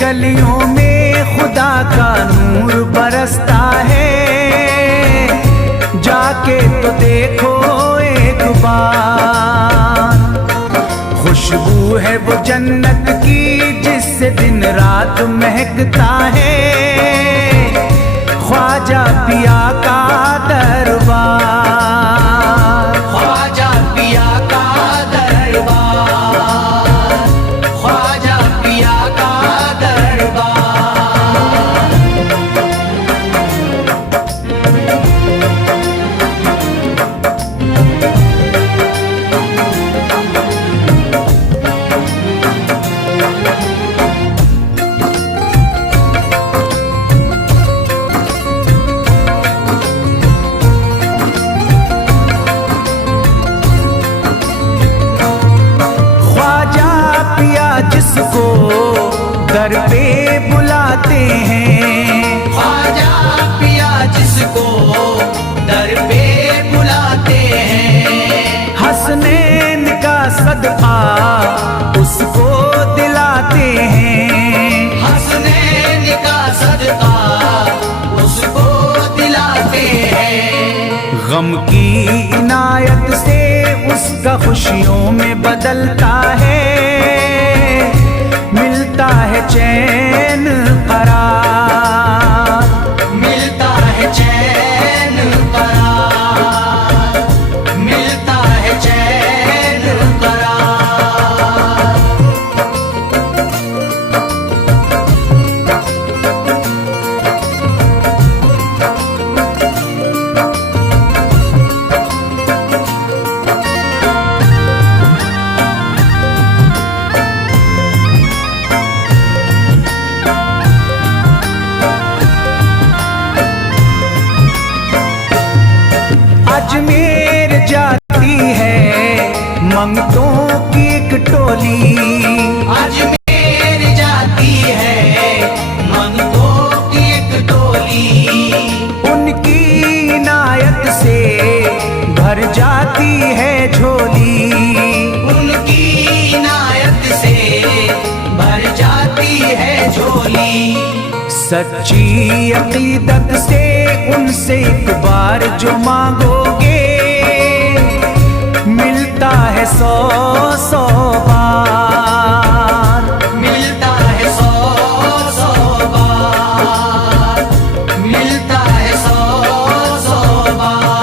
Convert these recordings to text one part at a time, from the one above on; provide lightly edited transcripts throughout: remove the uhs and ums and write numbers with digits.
गलियों में खुदा का नूर बरसता है। जाके तो देखो एक बार, खुशबू है वो जन्नत की जिससे दिन रात महकता है। ख्वाजा पिया का दरबार, ख्वाजा पिया का दरबार, ख्वाजा पिया का दरबार। जिसको दर पे बुलाते हैं, ख्वाजा पिया जिसको दर पे बुलाते हैं। हसनैन का सदका उसको दिलाते हैं, हसनैन का सदका उसको दिलाते हैं। गम की इनायत से उसका खुशियों में बदलता है। मिलता है चैन करार, मिलता है चैन करार, मिलता है चैन करार। अजमेर जाती है मंगतों की एक टोली, अजमेर जाती है मंगतों की एक टोली। उनकी इनायत से भर जाती है झोली, उनकी इनायत से भर जाती है झोली। सच्ची अकीदत से उनसे एक बार जो मांगोगे मिलता है 100 बार, मिलता है 100 बार, मिलता है 100 बार।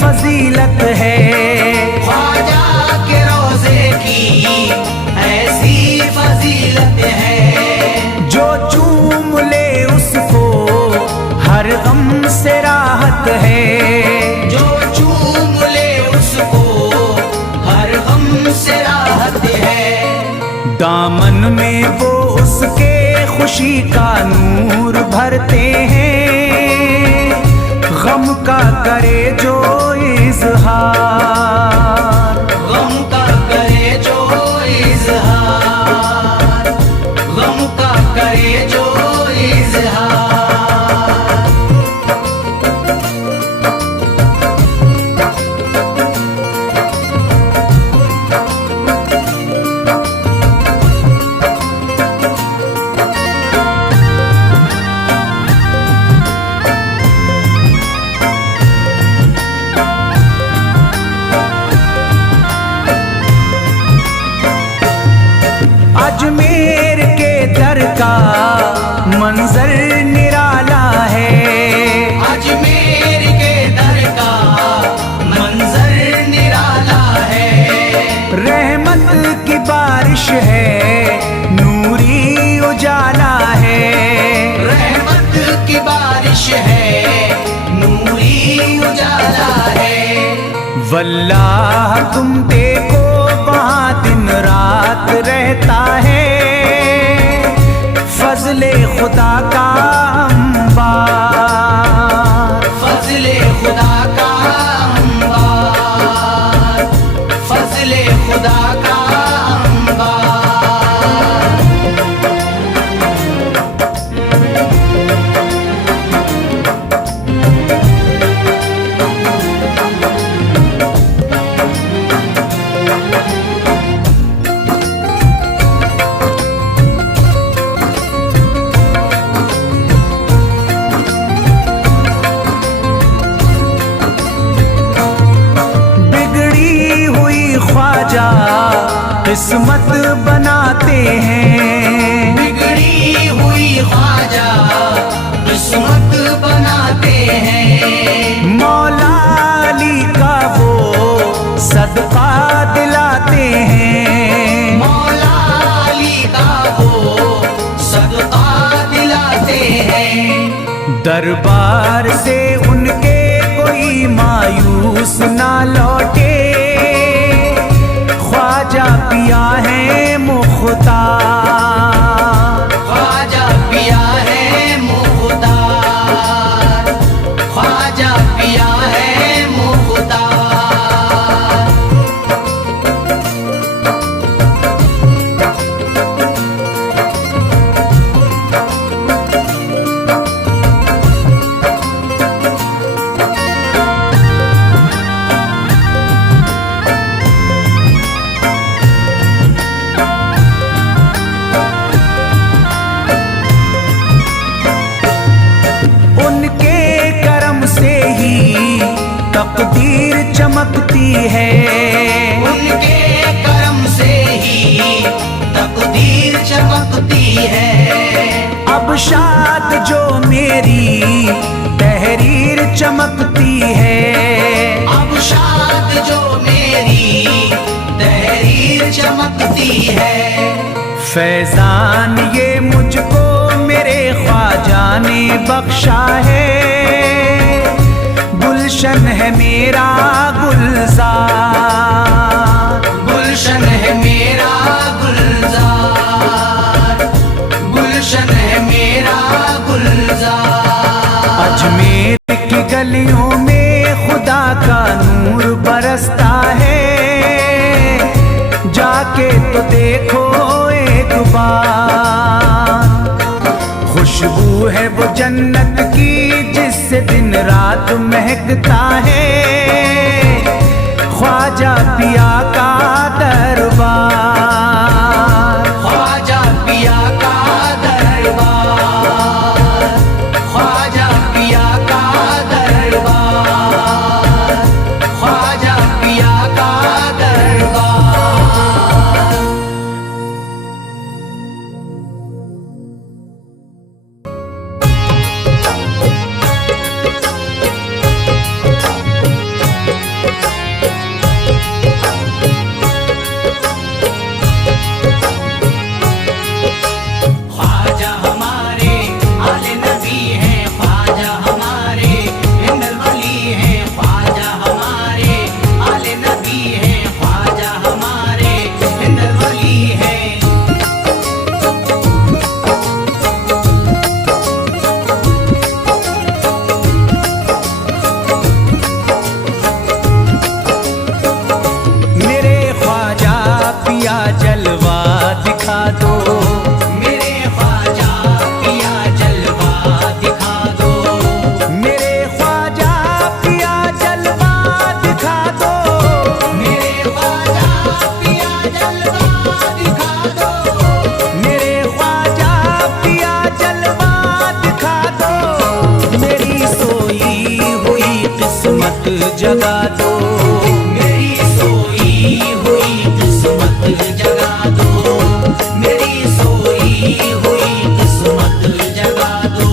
फजीलत है ख्वाजा के रोज़े की ऐसी फजीलत है। जो चूम ले उसको हर गम से राहत है, जो चूम ले उसको हर गम से राहत है। दामन में वो उसके खुशी का नूर भरते हैं। गम का करे जो इज़हार, गम का करे जो इज़हार, गम का करे जो इज़हार। अजमेर के दर का मंजर निराला है, अजमेर के दर का मंजर निराला है। रहमत की बारिश है, नूरी उजाला है, रहमत की बारिश है, नूरी उजाला है। वल्लाह तुम देखो वहाँ दिन रात रहता है। फजले खुदा का अंबार, फजले खुदा का अंबार, फजले खुदा का अंबार। किस्मत बनाते हैं, बिगड़ी हुई ख्वाजा किस्मत बनाते हैं। मौला अली का वो सदका दिलाते हैं, मौला अली का वो सदका दिलाते हैं। दरबार से उनके कोई मायूस ना लौटे, ख्वाजा पिया है मुख्तार, ख्वाजा पिया है मुख्तार, ख्वाजा पिया है मुख्तार। तकदीर चमकती है, उनके करम से ही तकदीर चमकती है। अब शाद जो मेरी तहरीर चमकती है, अब शाद जो मेरी तहरीर चमकती है। फैजान ये मुझको मेरे ख्वाजा ने बख्शा है, गुलशन है मेरा गुलजार, गुलशन है मेरा गुलजार, गुलशन है मेरा गुलजार। अजमेर की गलियों में खुदा का नूर बरसता है, जाके तो देखो एक बार। खुशबू है वो जन्नत की जिससे दिन रात महकता है, ख्वाजा पिया का दरबार, ख्वाजा पिया का दरबार, ख्वाजा पिया का दरबार, ख्वाजा पिया का दरबार। जगा दो, मेरी सोई हुई किस्मत जगा दो, मेरी सोई हुई किस्मत जगा दो।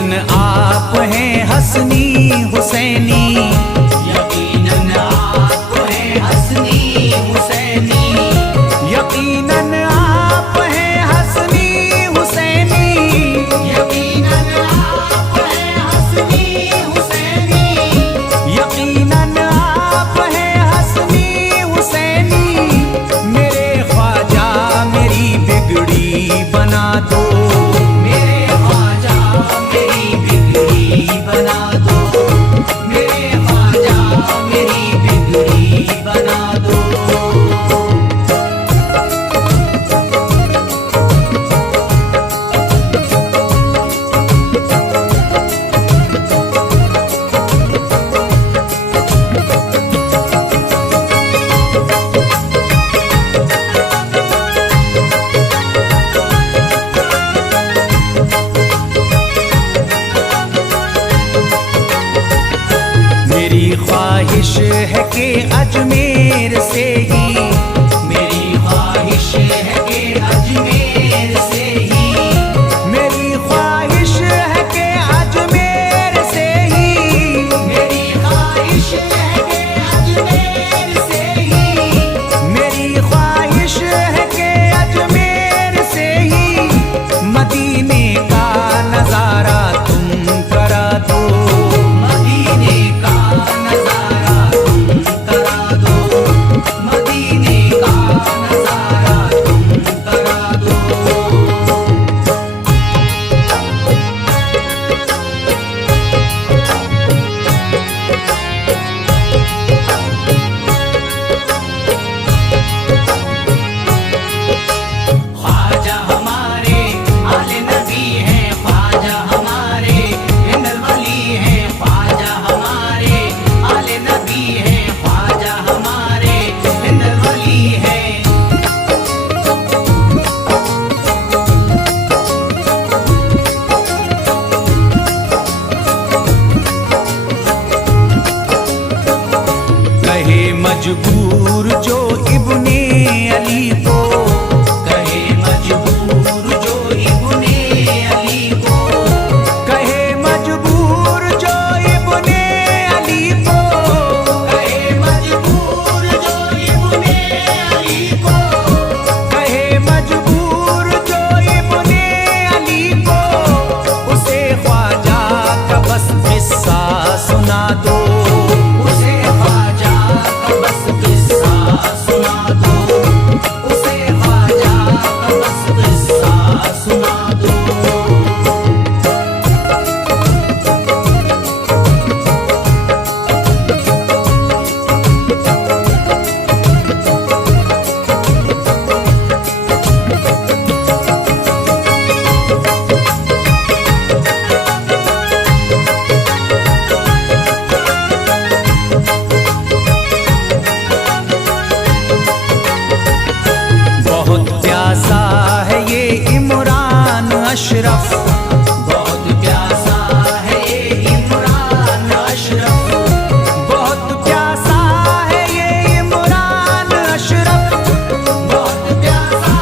यकीनन आप हैं हसनी हुसैनी, यकीनन आप हैं हसनी हुसैनी, यकीनन आप हैं हसनी हुसैनी, यकीनन आप हैं हसनी हुसैनी, यकीनन आप हैं हसनी हुसैनी। मेरे ख्वाजा मेरी बिगड़ी बना दो, मेरे ख्वाजा मेरी बिगड़ी बना दो, मेरे ख्वाजा मेरी बिगड़ी बना दो। मेरी ख्वाहिश है कि अजमेर से ही, मेरी ख्वाहिश है कि अजमेर से ही, मेरी ख्वाहिश है कि अजमेर से ही, मेरी ख्वाहिश है कि अजमेर से ही, मेरी ख्वाहिश है कि अजमेर से ही मदीने का नजारा तुम करा दो, मदीने का नजारा तुम करा दो, मदीने का नजारा तुम करा दो। ख्वाजा हमारे आले नबी हैं, ख्वाजा हमारे हिंदल वली हैं, ख्वाजा हमारे आले नबी हैं, ख्वाजा हमारे हिंदल वली हैं। कहे मजबूर जो इब्ने अली को, कहे मजबूर जो इब्ने अली को, कहे मजबूर जो इब्ने अली को, कहे मजबूर जो इब्ने अली को, कहे मजबूर जो इब्ने अली को, उसे ख्वाजा का बस किस्सा सुना दो, उसे ख्वाजा का बस किस्सा सुना दो, उसे ख्वाजा का बस किस्सा सुना दो। बहुत प्यासा है ये इमरान अशरफ, बहुत प्यासा है ये इमरान अशरफ, बहुत प्यासा है ये इमरान अशरफ, बहुत प्यासा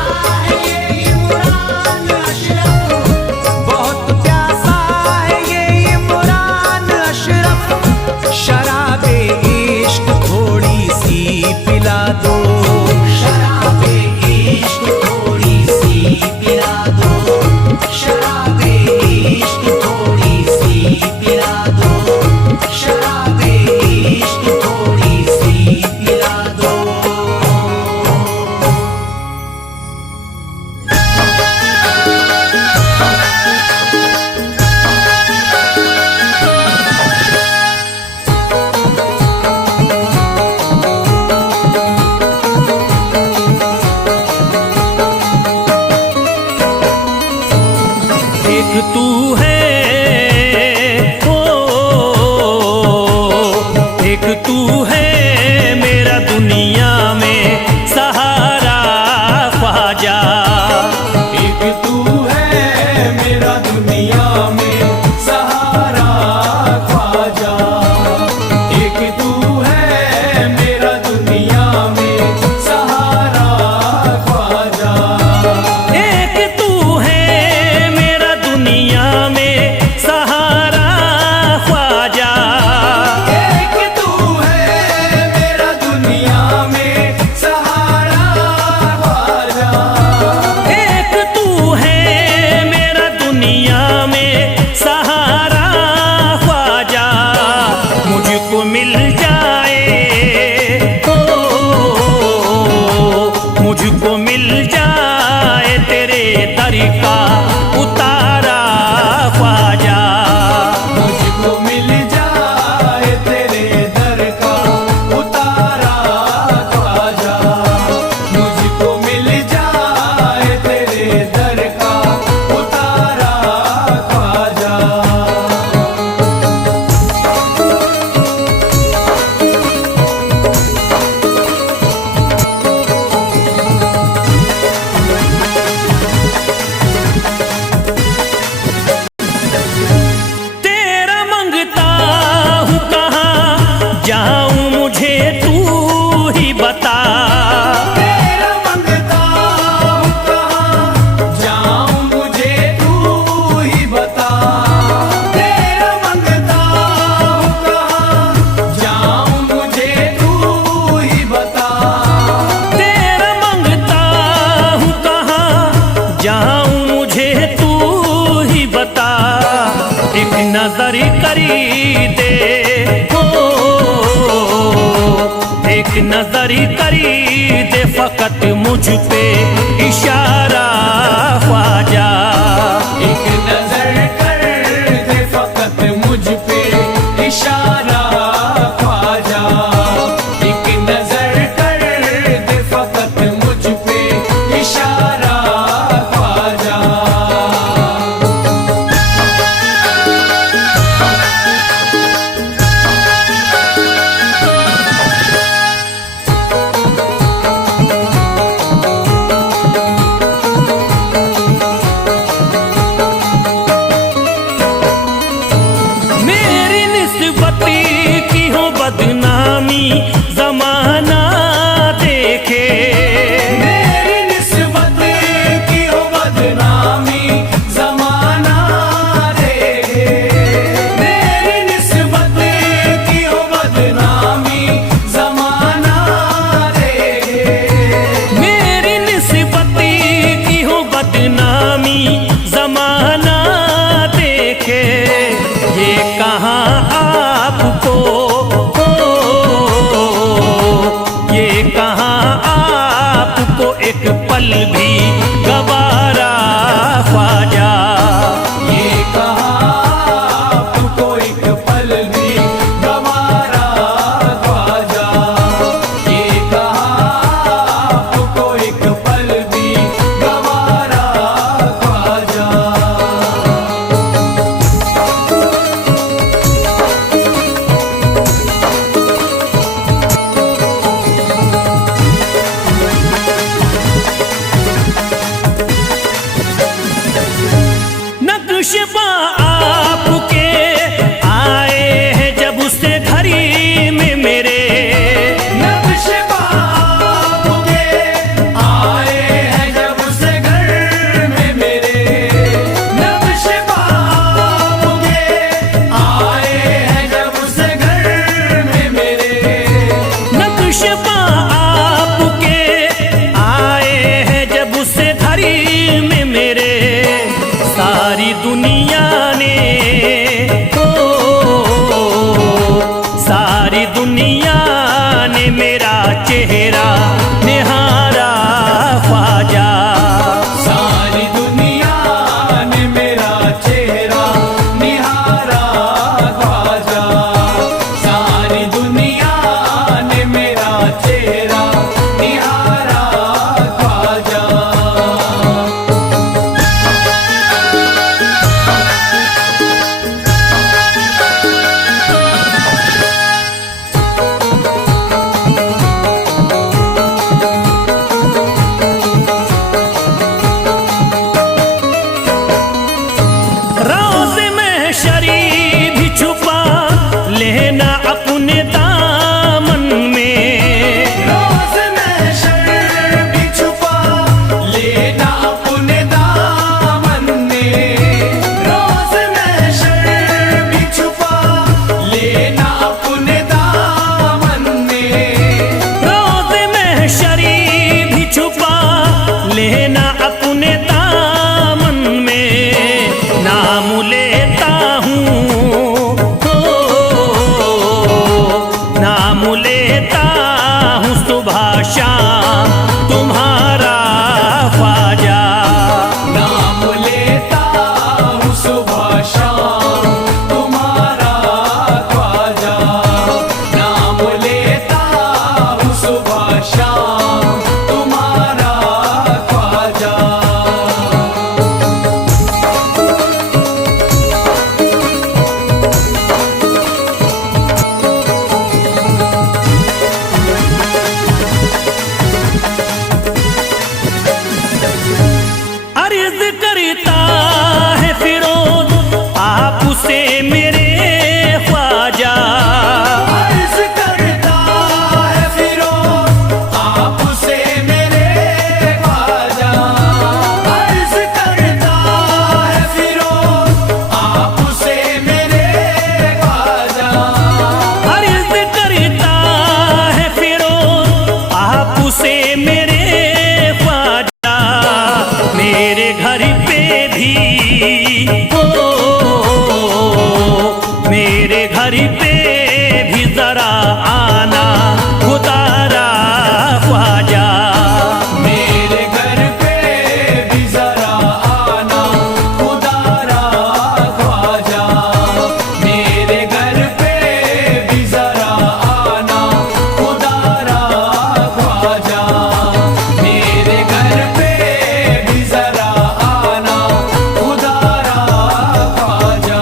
है ये इमरान अशरफ, बहुत प्यासा है ये इमरान अशरफ। शराबे इश्क थोड़ी सी पिला दो, शराबे इश्क थोड़ी सी पिला दो, शराबे इश्क थोड़ी सी पिला दो, शराबे इश्क थोड़ी सी पिला दो। एक तू है ओ, एक तू है मेरा दुनिया में सहारा ख्वाजा, एक तू है मेरा दुनिया में सहारा ख्वाजा, एक तू है मेरा दुनिया में सहारा ख्वाजा, एक तू है मेरा दुनिया में सहारा उतारा ख्वाजा। मुझको मिल जाए तेरे दर का उतारा ख्वाजा, मुझको मिल जाए तेरे दर का उतारा ख्वाजा। तेरा मंगता हूँ कहाँ जाऊँ मुझे तू ही बता। तेरा मंगता हूँ कहाँ जाऊँ मुझे तू ही बता। तेरा मंगता हूँ कहाँ जाऊँ मुझे तू ही बता। तेरा मंगता हूँ कहाँ जाऊँ मुझे तू ही बता। एक नजर करी दे हो, एक नजर करी दे फकत मुझ पे इशारा ख्वाजा। एक नजर कर दे फकत मुझ पे इशारा ख्वाजा। एक नजर कर दे फकत मुझ पे इशारा ख्वाजा। मेरी निस्बती की हो बदनामी जमाना देखे। मेरी निस्बत की हो बदनामी जमाना देखे। मेरी निस्बत की हो बदनामी जमाना देखे। मेरी निस्बती की हो बदनामी जमाना देखे। ये कहाँ आपको हो, ये कहाँ आपको एक पल भी गवारा ख्वाजा। ये कहाँ आपको एक पल भी गवारा ख्वाजा। ये कहाँ आपको एक पल भी गवारा ख्वाजा। नक्शबा आपके आए हैं जब से घड़ी में मेरे। नक्शबा आपके आए हैं जब से घर में मेरे। नक्शबा आपके आए हैं जब से घर में मेरे। नक्शबा आपके आए हैं जब से घड़ी में मेरे। सारी दुनिया ने हो, सारी दुनिया ने मेरा चेहरा निहारा ख्वाजा। सारी दुनिया ने मेरा चेहरा निहारा ख्वाजा। सारी दुनिया ने मेरा चेहरा निहारा ख्वाजा। ओ मेरे घर पे भी जरा आना खुदारा ख्वाजा। मेरे घर पे भी जरा आना खुदारा ख्वाजा। मेरे घर पे भी जरा आना खुदारा ख्वाजा। मेरे घर पे भी जरा आना खुदारा ख्वाजा।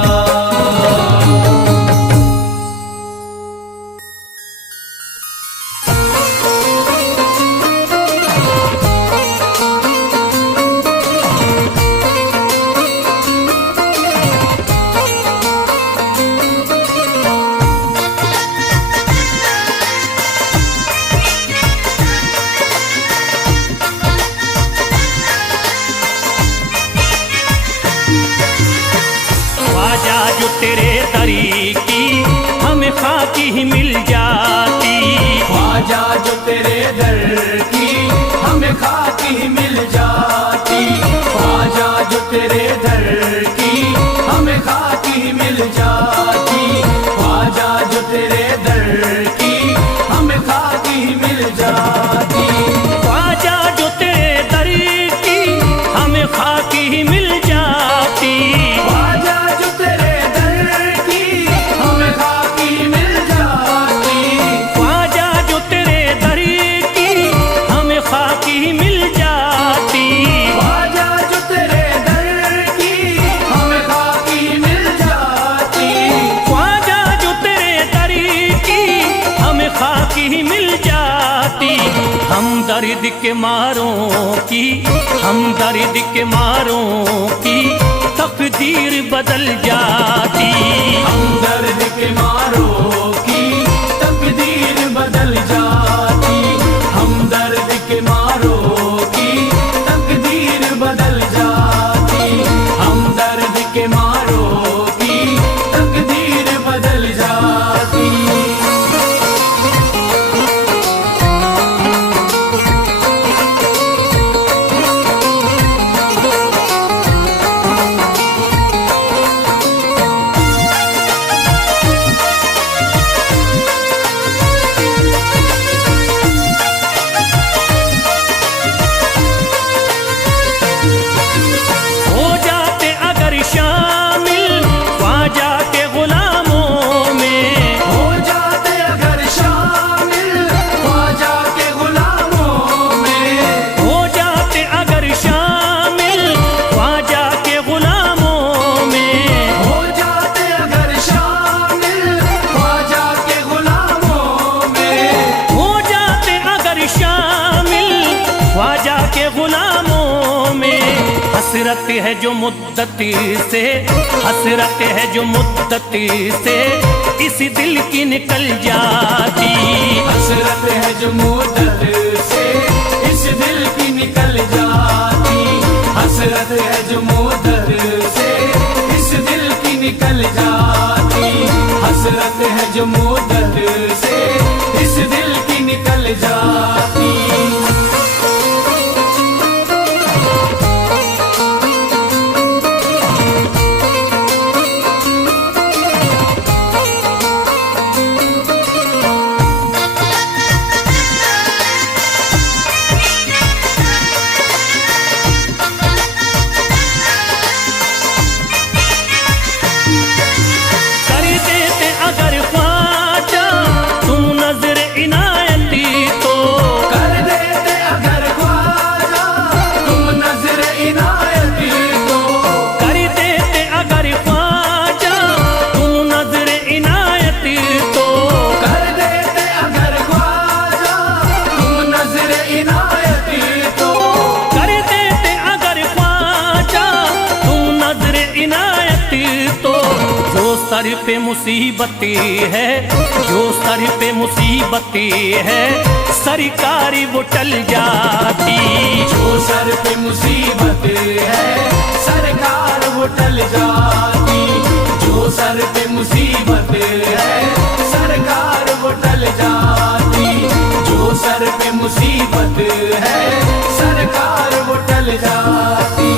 ख्वाजा जो तेरे दरी की हमें खाकी ही मिल जाती। ख्वाजा जो तेरे दर की हमें खाकी ही मिल जाती। ख्वाजा जो तेरे दर की हमें खाकी ही मिल जाती। ख्वाजा जो तेरे दर की हमें खाकी ही मिल जाती। ख्वाजा जो तेरे दरी की हमें खाकी ही मिल जाती। ख्वाजा जो तेरे दर की हमें खाकी ही मिल जाती। ख्वाजा जो तेरे दरी की हमें खाकी ही मिल जाती। ख्वाजा जो तेरे दर की हमें खाकी ही मिल जाती। ख्वाजा जो तेरे दरी की हमें खाकी ही मिल जाती। हम दर्द के मारों की, हम दर्द के मारों की तकदीर बदल जाती। हम दर्द के मारों की तकदीर बदल जाती। हम दर्द के मारों की तकदीर बदल जाती। हम दर्द के मारों की तकदीर बदल जाती। हो जाते अगर शामिल ख्वाजा के गुलामों में। हो जाते अगर शामिल ख्वाजा के गुलामों में। हो जाते अगर शामिल ख्वाजा के गुलामों में। हो जाते अगर शामिल ख्वाजा के गुलामों में। हो जाते अगर शामिल ख्वाजा के गुलामों में। हसरत है जो मुद्दती से, हसरत है जो मुद्दती से इस दिल की निकल जाती। हसरत है जो मुद्दत से इस दिल की निकल जाती। हसरत है जो मुद्दत से इस दिल की निकल जाती। हसरत है जो मुद्दत से इस दिल की निकल जाती। कर देते अगर ख्वाजा तुम नजर इनायती तो। कर देते अगर ख्वाजा तुम नजर इनायती तो। कर देते अगर ख्वाजा तुम नजर इनायती तो। कर देते अगर ख्वाजा तुम नजर इनायती तो। कर देते अगर ख्वाजा तुम नजर इनायती तो। जो सर पे मुसीबती है, जो सर पे मुसीबती है सरकारी वो टल जाती। जो सर पे मुसीबत है सरकार वो टल जाती। जो सर पे मुसीबत है सरकार वो टल जाती। जो सर पे मुसीबत है सरकार वो टल जाती।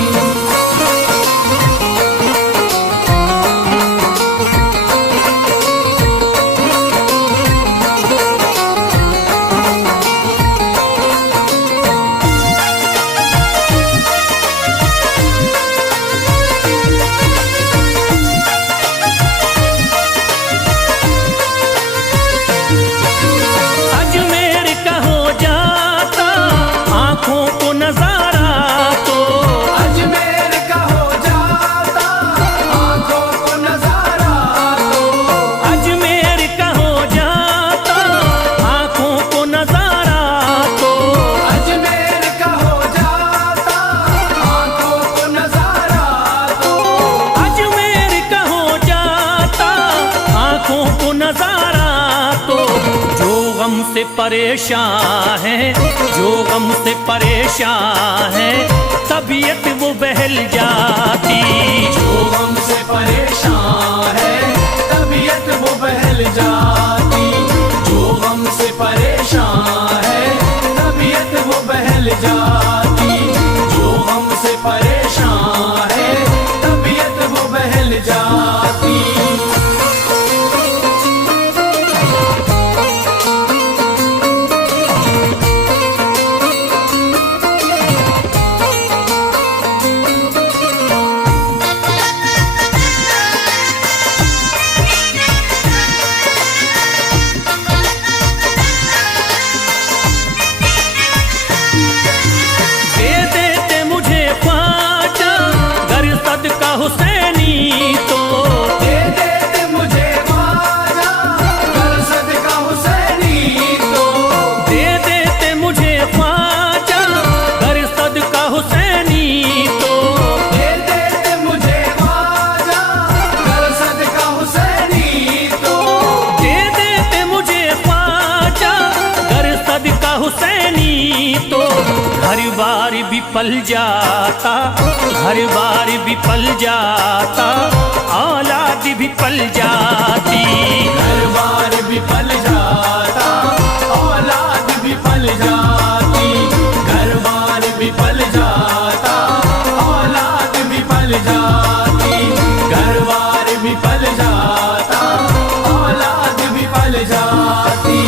परेशान है, जो गम से परेशान है, तबीयत वो बहल जाती। जो हमसे परेशान है तबीयत वो बहल जाती। जो हमसे परेशान है तबीयत वो बहल जाती। जो हमसे परेशान है तबीयत वो बहल जाती। दे देते मुझे ख्वाजा गर सदका हुसैनी तो, दे देते मुझे ख्वाजा कर सदका हुसैनी तो। दे देते मुझे ख्वाजा गर सदका हुसैनी तो, दे देते मुझे ख्वाजा कर सदका हुसैनी तो। दे देते मुझे ख्वाजा गर सदका हुसैनी तो। हर बार भी पल जाता, हर बार भी पल जाता, औलाद भी पल जाती। घर बार भी पल जाता औलाद भी पल जाती। घर बार भी पल जाता औलाद भी पल जाती। घर बार भी पल जाता औलाद भी पल जाती।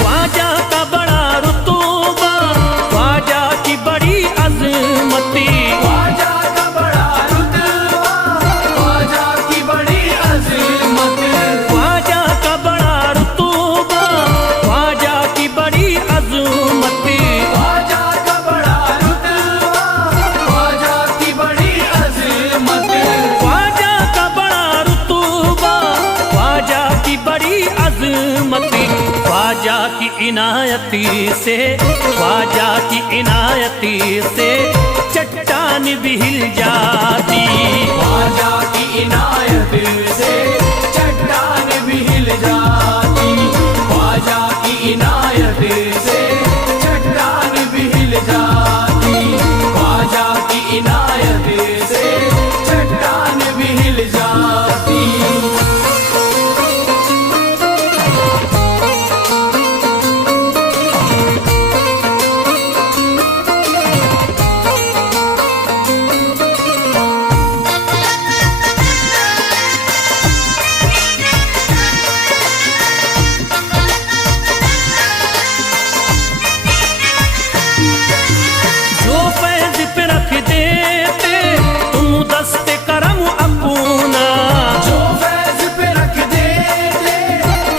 ख्वाजा का बड़ा रुतबा, ख्वाजा की बड़ी अजमती, ख्वाजा का बड़ा रुतबा ख्वाजा की बड़ी अज़मत। ख्वाजा का बड़ा रुतबा, ख्वाजा की बड़ी अजमती। ख्वाजा का बड़ा रुतबा ख्वाजा की बड़ी अज़मत। ख्वाजा का बड़ा रुतबा, ख्वाजा की बड़ी अजमती। ख्वाजा की इनायती से, ख्वाजा की इनायती से चट्टान भी हिल जाती। ख्वाजा की इनायत से चट्टान भी हिल जाती। ख्वाजा की इनायत से चट्टान भी हिल जाती। ख्वाजा की इनायत से चट्टान भी हिल जाती। जो फैज पे रख देते तुम दस्ते करम अपना, जो फैज पे रख देते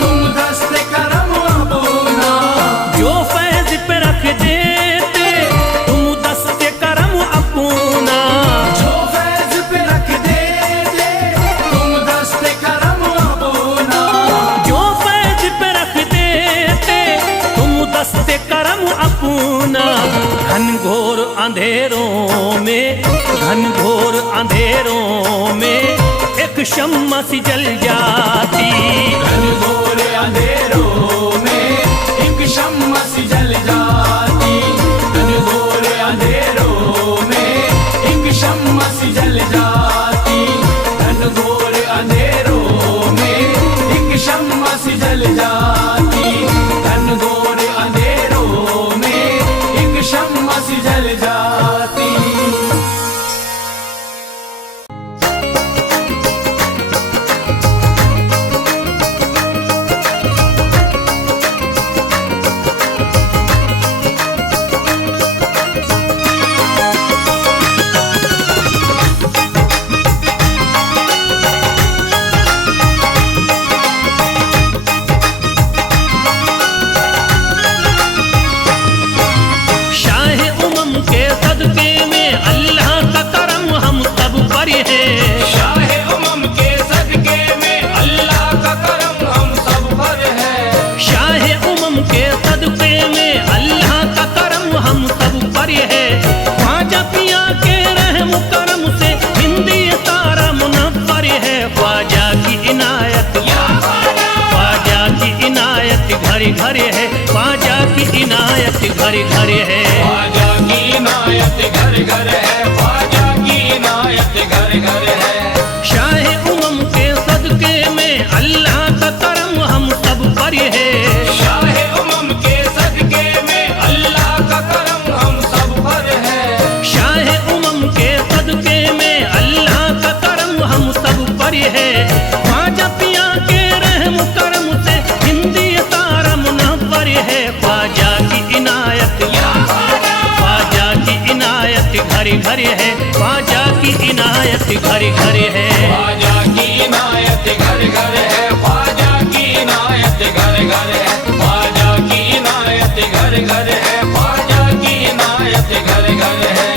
तुम दस्ते करम अपना। जो फैज पे रख देते तुम दस्ते करम अपना। जो फैज पे रख देते तुम दस्ते करम अपना। जो फैज पे रख देते तुम दस्ते करम अपना। घनघोर अंधेरों में, घनघोर अंधेरों में एक शम्मा सी जल जाती। घनघोर अंधेरों में एक शम्मा सी जल जाती। घनघोर अंधेरों में एक शम्मा सी जल जाती। घनघोर अंधेरों में एक शम्मा सी जल जाती। घनघोर अंधेरों में एक शम्मा सी जल जाती। ख्वाजा की इनायत घर घर है। ख्वाजा की इनायत घर घर है, ख्वाजा की इनायत घर घर है। शाह उमम के सदके में अल्लाह का करम हम सब पर है। शाह उमम के सदके में अल्लाह का करम हम सब पर है। शाह उमम के सदके में अल्लाह का करम हम सब पर है। ख्वाजा पिया के रहम करम से हिंदी सारा मुनव्वर है। ख्वाजा की इनायत ख्वाजा की इनायत घर घर है। ख्वाजा की इनायत घर घर है। ख्वाजा की इनायत घर घर है, ख्वाजा की इनायत घर घर है। ख्वाजा की इनायत घर घर है, ख्वाजा की इनायत घर घर है।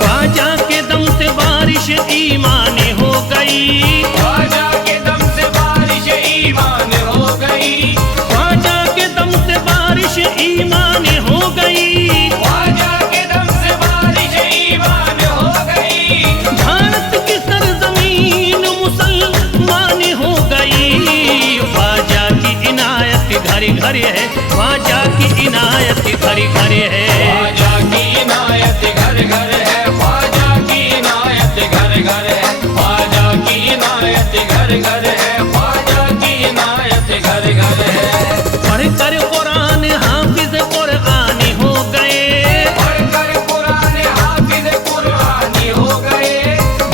ख्वाजा के दम से बारिश ईमान हो गई। ख्वाजा के दम से बारिश ईमान हो गई। ख्वाजा के दम से बारिश ईमान हो गई। ख्वाजा के दम से बारिश ईमान हो गई। भारत की सरजमीन मुसलमान हो गई। ख्वाजा की इनायत घर घर है। ख्वाजा की इनायत घर घर है। ख्वाजा की इनायत घर घर है, ख्वाजा की इनायत घर घर है। ख्वाजा की इनायत घर घर है, ख्वाजा की इनायत घर घर है। पढ़कर कुरान हाफिज कुरानी हो गए। पढ़कर कुरान हाफिज कुरानी हो गए।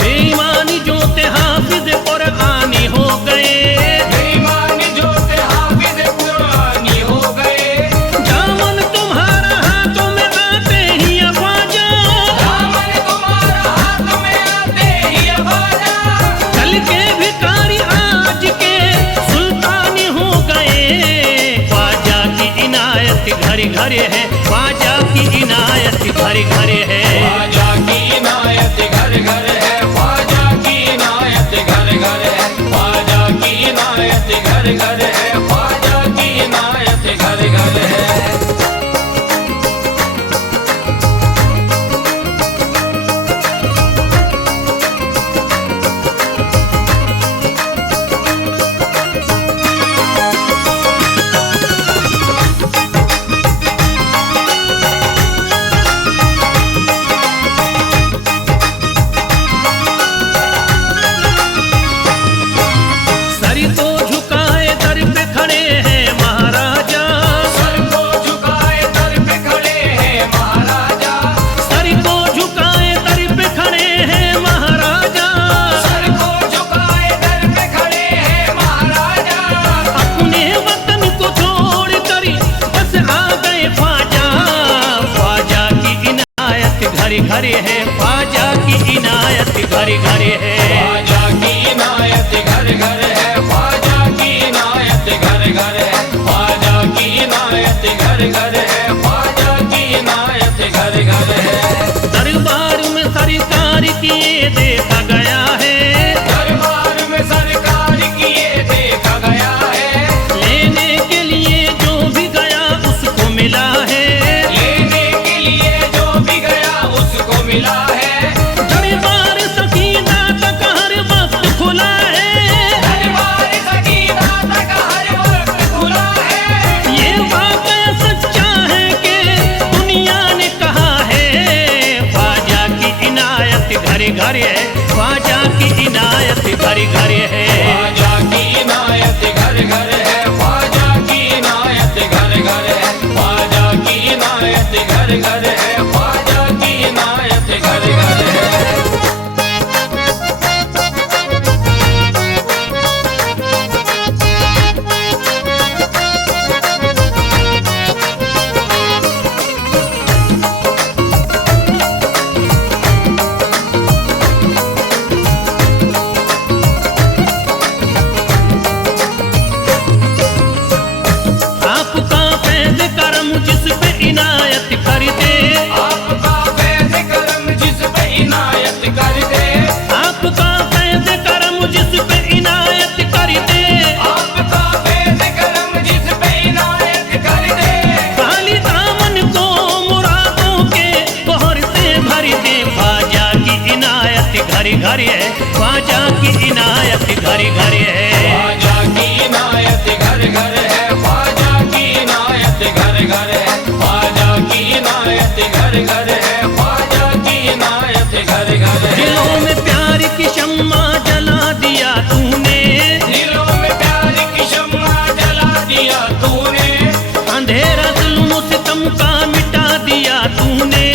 बेईमानी जोते हाफिज कुरानी हो गए। बेईमान जोते हाफिज कुरानी हो गए। दामन तुम्हारा हाथों में आते ही ख्वाजा। दामन तुम्हारा हाथ में आते ही ख्वाजा। कल के भिखारी आज के सुल्तानी हो गए। ख्वाजा की इनायत घर घर है। ख्वाजा की इनायत घर घर है। ख्वाजा की इनायत घर घर है, ख्वाजा की इनायत घर घर है। ख्वाजा की इनायत घर घर है, ख्वाजा की इनायत घर घर है। सर को झुकाए दर पे खड़े हैं महाराजा। सर को झुकाए दर पे खड़े हैं महाराजा। सर को झुकाए दर पे खड़े हैं महाराजा। सर को झुकाए दर पे खड़े हैं महाराजा। अपने वतन को छोड़ कर बस आ गए ख्वाजा। ख्वाजा की इनायत घर घर है। ख्वाजा की इनायत घर घर है। ख्वाजा की इनायत घर घर है, ख्वाजा की इनायत घर घर है। ख्वाजा की इनायत घर घर है, ख्वाजा की इनायत घर घर है। दरबार में सरकार किए देखा गया है। दरबार में सरकार किए देखा गया है। लेने के लिए जो भी गया उसको मिला है। लेने के लिए जो भी गया उसको मिला है। दरबार सकीना तक हर वक्त खुला है। दरबार सकीना तक हर वक्त खुला है। ये वाकया सच्चा है कि दुनिया ने कहा है। ख्वाजा की इनायत घर घर है। ख्वाजा की इनायत घर घर है। ख्वाजा की इनायत घर घर है, ख्वाजा की इनायत घर घर है। ख्वाजा की इनायत घर घर है, ख्वाजा की इनायत घर घर है। घर है, ख्वाजा की इनायत घर घर है। ख्वाजा की इनायत घर घर है, ख्वाजा की इनायत घर घर है, ख्वाजा की इनायत घर घर है, ख्वाजा की इनायत घर घर है। दिलों में प्यार की शम्मा जला दिया तूने, दिलों में प्यार की शम्मा जला दिया तूने, अंधेरा जुल्म सितम का मिटा दिया तूने,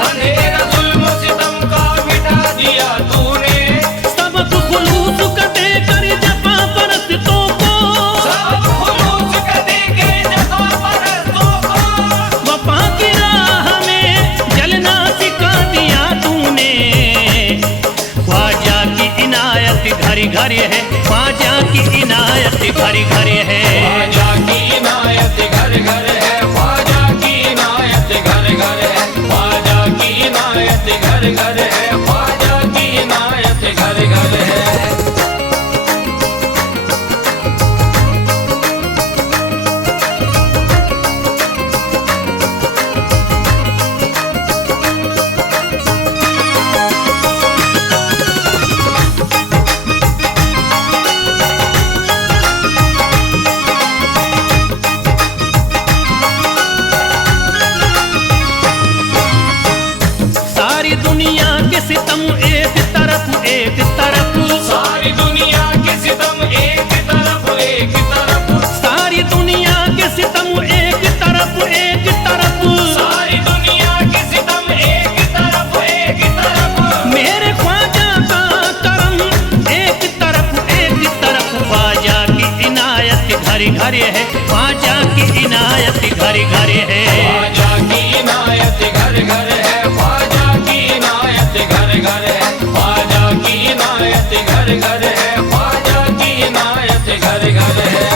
अंधेरा जुल्म सितम का मिटा दिया तूने, सबक खुलूस का देकर जफा परस्तों को, सब खुलूस का देके जफा परस्तों को, वफा की राह में जलना सिखा दिया तूने। ख्वाजा की इनायत घर घर है, ख्वाजा की इनायत घर घर है। ख्वाजा की इनायत घर घर है, ख्वाजा की इनायत घर घर है, ख्वाजा की इनायत घर घर है, ख्वाजा की इनायत घर घर है। सारी दुनिया के सितम एक तरफ एक तरफ, सारी दुनिया के सितम एक तरफ एक तरफ, सारी दुनिया के सितम एक तरफ एक तरफ, सारी दुनिया के सितम एक तरफ एक तरफ, मेरे ख्वाजा का करम एक तरफ एक तरफ। ख्वाजा की इनायत घर घर है, ख्वाजा की इनायत घर घर है। ख्वाजा की इनायत घर घर है, ख्वाजा की इनायत घर घर है, ख्वाजा की इनायत घर घर है, ख्वाजा की इनायत घर घर है।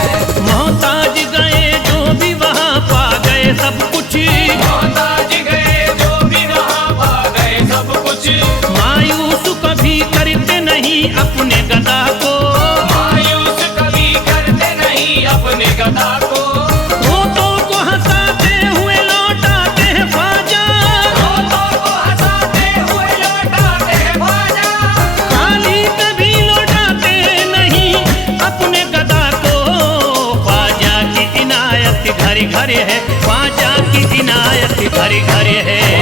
मोहताज गए जो भी वहाँ पा गए सब कुछ, मोहताज गए जो भी वहाँ पा गए सब कुछ, मायूस कभी करते नहीं अपने गदा को, मायूस कभी करते नहीं अपने गदा को, रोतों को हंसाते हुए लौटाते हैं ख्वाजा, रोतों को हंसाते हुए लौटाते हैं ख्वाजा, खाली कभी लौटाते नहीं अपने गदा को। ख्वाजा की इनायत घर घर है, ख्वाजा की इनायत घर घर है।